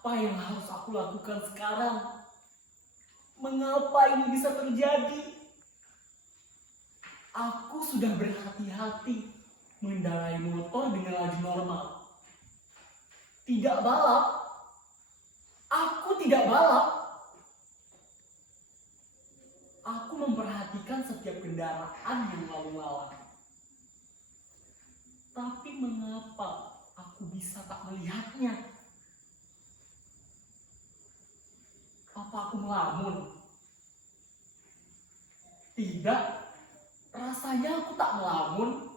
Apa yang harus aku lakukan sekarang? Mengapa ini bisa terjadi? Aku sudah berhati-hati mengendarai motor dengan laju normal. Tidak balap. Aku tidak balap. Aku memperhatikan setiap kendaraan yang lalu lalang. Tapi mengapa aku bisa tak melihatnya? Apa aku melamun? Tidak, rasanya aku tak melamun.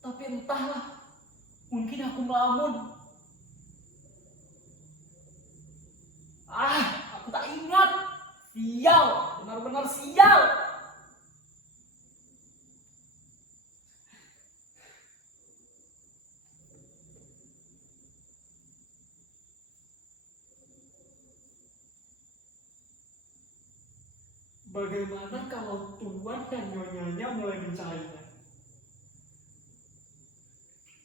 Tapi entahlah, mungkin aku melamun. Aku tak ingat. Sial, benar-benar sial. Bagaimana kalau tuan dan nyonyanya mulai mencarinya?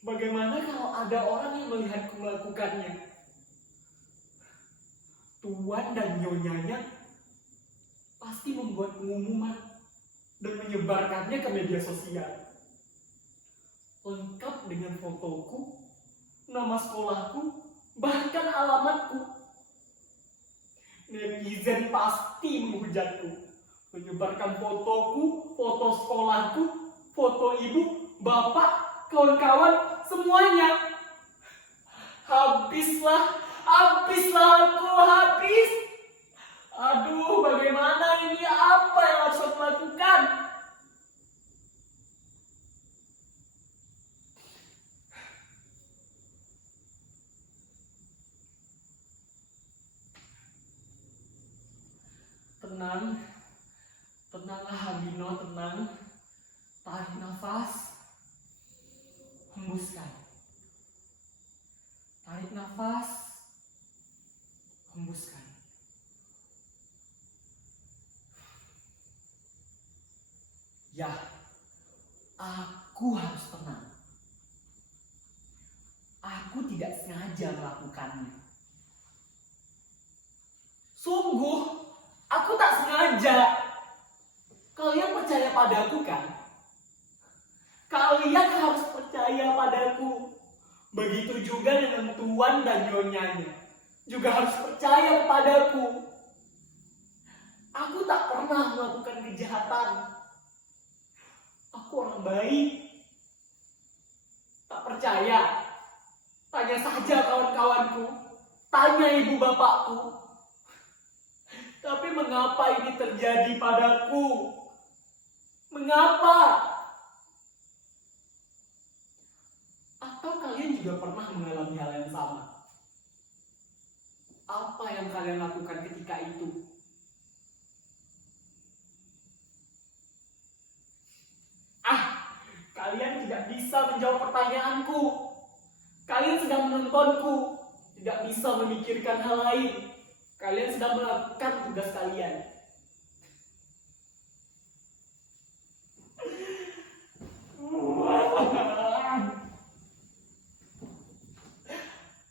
Bagaimana kalau ada orang yang melihatku melakukannya? Tuan dan nyonyanya pasti membuat pengumuman dan menyebarkannya ke media sosial. Lengkap dengan fotoku, nama sekolahku, bahkan alamatku. Netizen pasti menghujatku. Menyebarkan fotoku, foto sekolahku, foto ibu, bapak, kawan-kawan, semuanya. Habislah aku, habis. Aduh, bagaimana ini? Apa yang harus aku lakukan? Tenanglah Habino, tenang. Tarik nafas, hembuskan. Tarik nafas, hembuskan. Ya, aku harus tenang. Aku tidak sengaja melakukannya. Sungguh, aku tak sengaja. Kalian percaya padaku kan? Kalian harus percaya padaku. Begitu juga dengan tuan dan nyonyanya. Juga harus percaya padaku. Aku tak pernah melakukan kejahatan. Aku orang baik. Tak percaya? Tanya saja kawan-kawanku. Tanya ibu bapakku. Tapi mengapa ini terjadi padaku? Mengapa? Atau kalian juga pernah mengalami hal yang sama? Apa yang kalian lakukan ketika itu? Kalian tidak bisa menjawab pertanyaanku. Kalian sedang menontonku, tidak bisa memikirkan hal lain. Kalian sedang melakukan tugas kalian.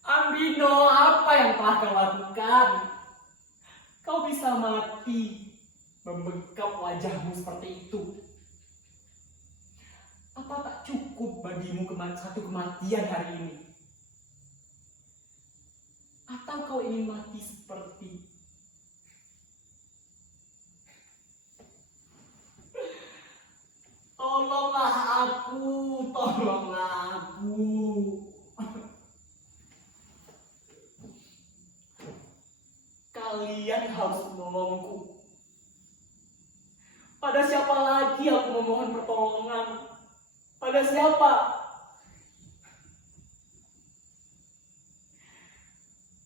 Ambino, apa yang telah kau lakukan? Kau bisa mati, membekap wajahmu seperti itu. Apa tak cukup bagimu satu kematian hari ini? Atau kau ingin mati seperti tolonglah aku. Kalian harus menolongku. Pada siapa lagi aku memohon pertolongan? Pada siapa?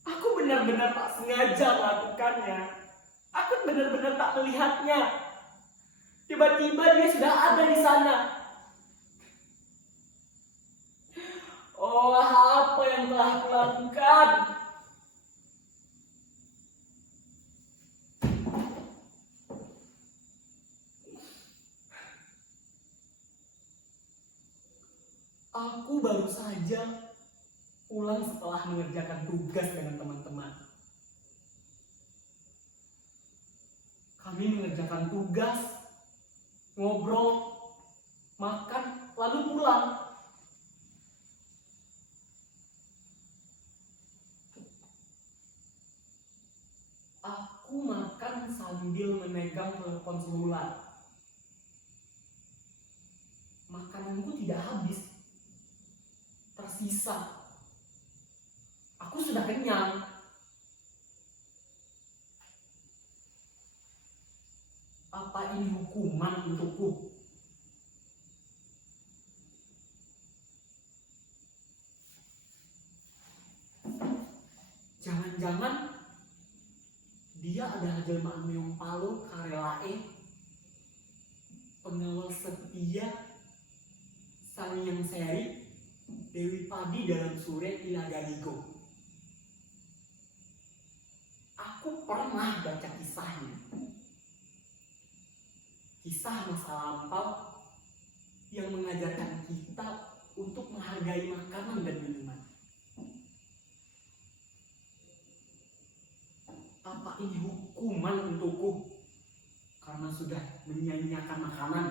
Aku benar-benar tak sengaja melakukannya. Aku benar-benar tak melihatnya. Tiba-tiba dia sudah ada di sana. Oh, apa yang telah aku lakukan? Aku baru saja pulang setelah mengerjakan tugas dengan teman-teman. Kami mengerjakan tugas, ngobrol, makan, lalu pulang. Aku makan sambil memegang telepon selular. Makananku tidak habis, tersisa. Aku sudah kenyang. Apa ini hukuman untukku? Jangan-jangan dia adalah jelmaan Meong Palo Karelae, pengawal setia Sangyang Seri, Dewi Padi dalam Surya Inagarigo. Aku pernah baca kisahnya. Kisah masa lampau yang mengajarkan kita untuk menghargai makanan dan minuman. Apa ini hukuman untukku karena sudah menyia-nyiakan makanan?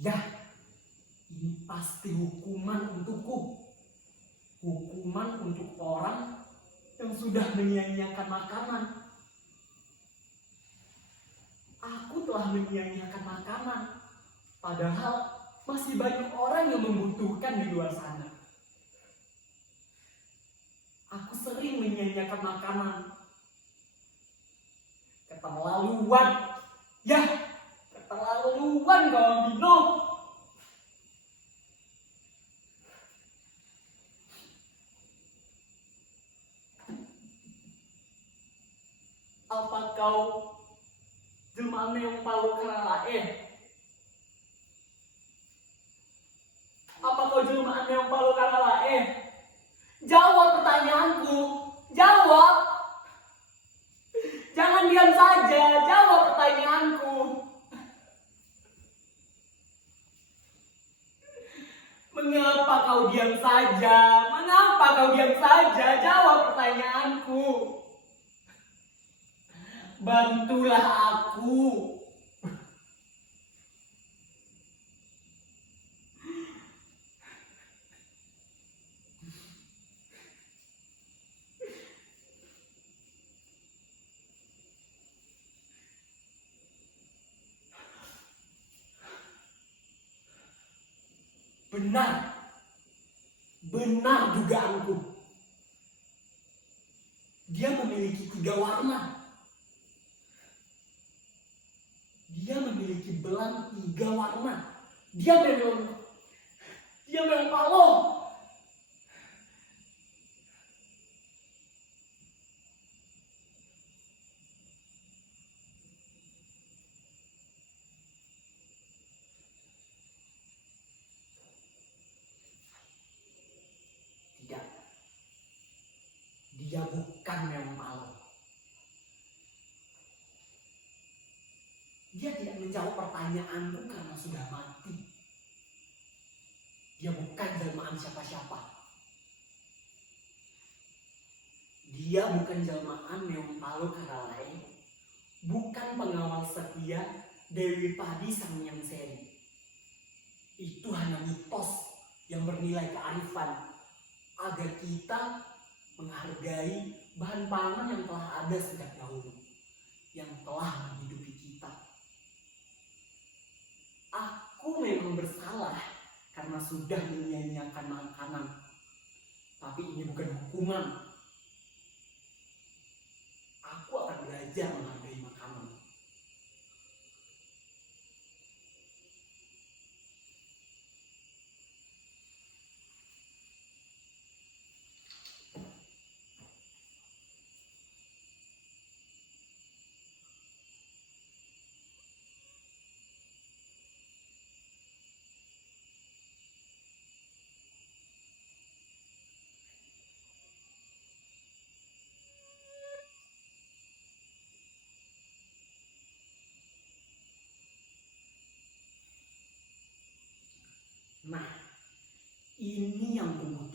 Ya, ini pasti hukuman untukku. Hukuman untuk orang yang sudah menyia-nyiakan makanan. Aku telah menyia-nyiakan makanan, padahal masih banyak orang yang membutuhkan di luar sana. Aku sering menyia-nyiakan makanan. Keterlaluan. Ya, keterlaluan kawan Bino. Apa kau jelmaan Meong Palo Karelae? Apa kau jelmaan Meong Palo Karelae? Jawab pertanyaanku. Jawab. Jangan diam saja. Jawab pertanyaanku. Mengapa kau diam saja? Mengapa kau diam saja? Jawab pertanyaanku. Bantulah aku. Benar dugaanku. Dia memiliki 3 warna. Dia memiliki belang 3 warna. Dia Meong Palo. Tidak. Dia bukan Meong Palo. Dia tidak menjawab pertanyaanku karena sudah mati. Dia bukan jelmaan siapa-siapa. Dia bukan jelmaan Meong Palo Karelae. Bukan pengawal setia Dewi Padi Sangyang Seri. Itu hanya mitos yang bernilai kearifan agar kita menghargai bahan pangan yang telah ada sejak dahulu, yang telah menghidupi kita. Aku memang bersalah karena sudah menyia-nyiakan makanan, tapi ini bukan hukuman. Aku akan belajar menghargai makanan.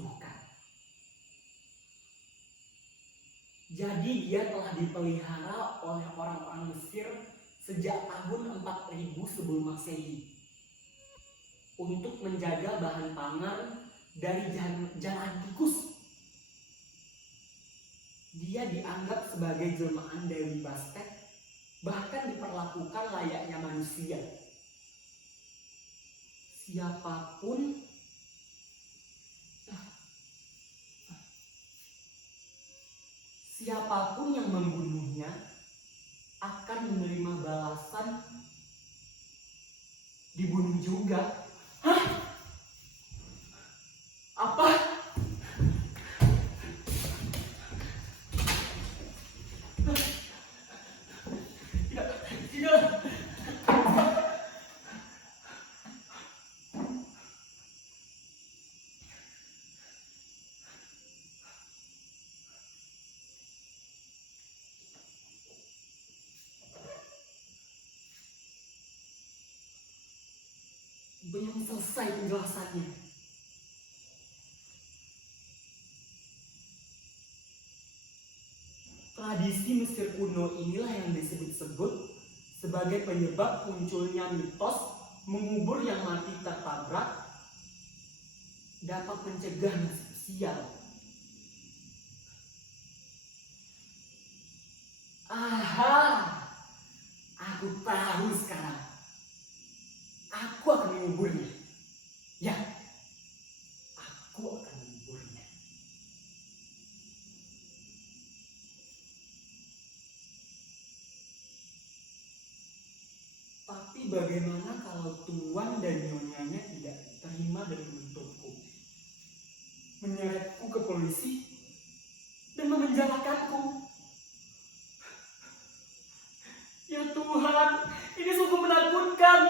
butuhkan. Jadi dia telah dipelihara oleh orang-orang Mesir sejak tahun 4000 sebelum Masehi untuk menjaga bahan pangan dari jalan tikus. Dia dianggap sebagai jelmaan Dewi Bastet, bahkan diperlakukan layaknya manusia. Siapapun yang membunuhnya akan menerima balasan, dibunuh juga. Hah? Apa? Tidak. Belum selesai penjelasannya. Tradisi Mesir kuno inilah yang disebut-sebut sebagai penyebab munculnya mitos mengubur yang mati tertabrak dapat mencegah nasib sial. Aha, aku tahu sekarang. Aku akan menguburnya. Ya, aku akan menguburnya. Tapi bagaimana kalau tuan dan nyonyanya tidak diterima dan menuntutku, menyeretku ke polisi, dan memenjarakanku? Ya Tuhan, ini sungguh menakutkan.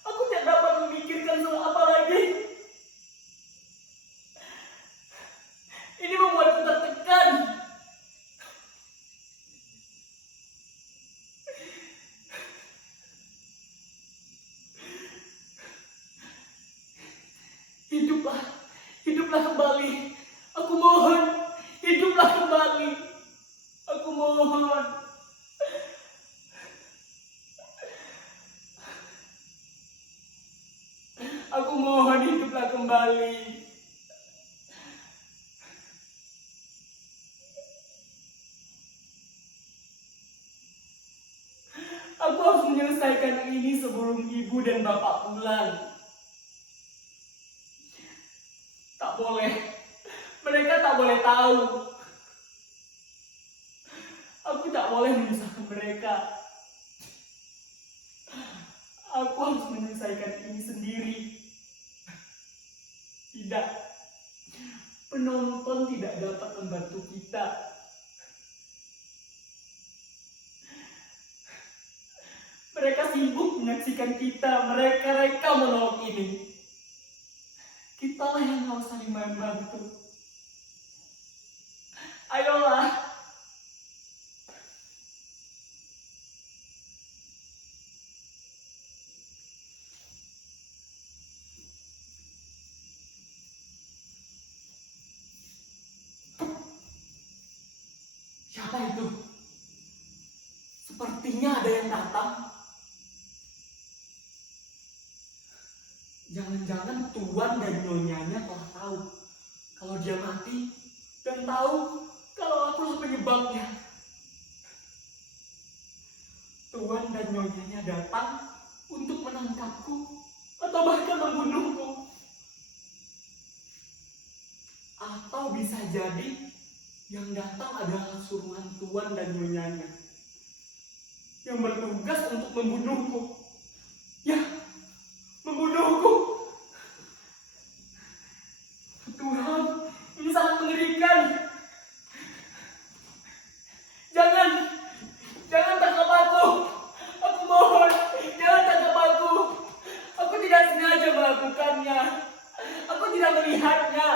Aku tidak dapat memikirkan soal apa lagi. Ini membuatku tertekan. Hiduplah kembali. Aku mohon, hiduplah kembali. Aku mohon. Aku mohon, hiduplah kembali. Aku harus menyelesaikan ini sebelum ibu dan bapak pulang. Tak boleh. Mereka tak boleh tahu. Aku tak boleh menyusahkan mereka. Aku harus menyelesaikan ini sendiri. Tidak. Penonton tidak dapat membantu kita. Mereka sibuk menyaksikan kita. Mereka menolak ini. Kitalah yang harus saling membantu. Ayolah. Siapa itu? Sepertinya ada yang datang. Jangan-jangan tuan dan nyonyanya telah tahu kalau dia mati dan tahu kalau aku penyebabnya. Tuan dan nyonyanya datang untuk menangkapku atau bahkan membunuhku. Atau bisa jadi yang datang adalah suruhan tuan dan nyonyanya yang bertugas untuk membunuhku. Ya, membunuhku. Tuhan, ini sangat mengerikan. Jangan tangkap aku. Aku mohon, jangan tangkap aku. Aku tidak sengaja melakukannya. Aku tidak melihatnya.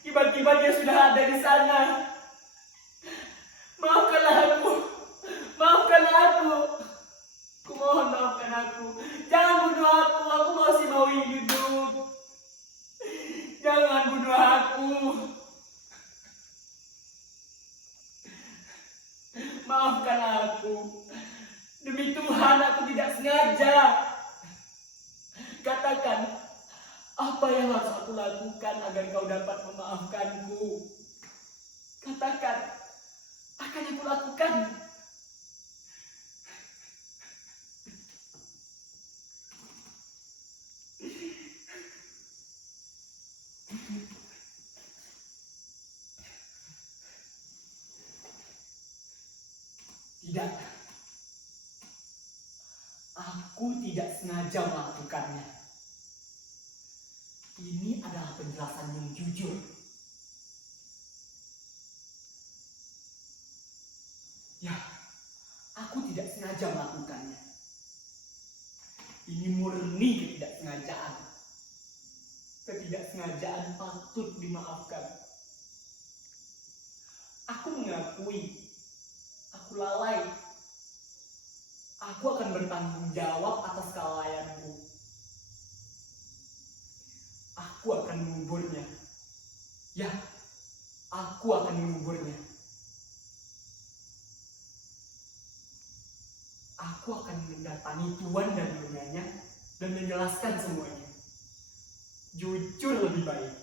Tiba-tiba dia sudah ada di sana. Maafkanlah aku. Maafkanlah aku. Aku mohon maafkan aku. Jangan bunuh aku. Aku masih mau hidup. Jangan bunuh aku. Maafkan aku. Demi Tuhan, aku tidak sengaja. Katakan, apa yang harus aku lakukan agar kau dapat memaafkanku? Katakan, akan aku lakukan. Tidak. Aku tidak sengaja melakukannya. Ini adalah penjelasan yang jujur. Ya, aku tidak sengaja melakukannya. Ini murni ketidaksengajaan. Ketidaksengajaan patut dimaafkan. Aku mengakui, aku lalai. Aku akan bertanggung jawab atas kelalaianku. Aku akan menguburnya. Ya, aku akan menguburnya. Aku akan mendatangi tuan dan nyonyanya dan menjelaskan semuanya. Jujur lebih baik.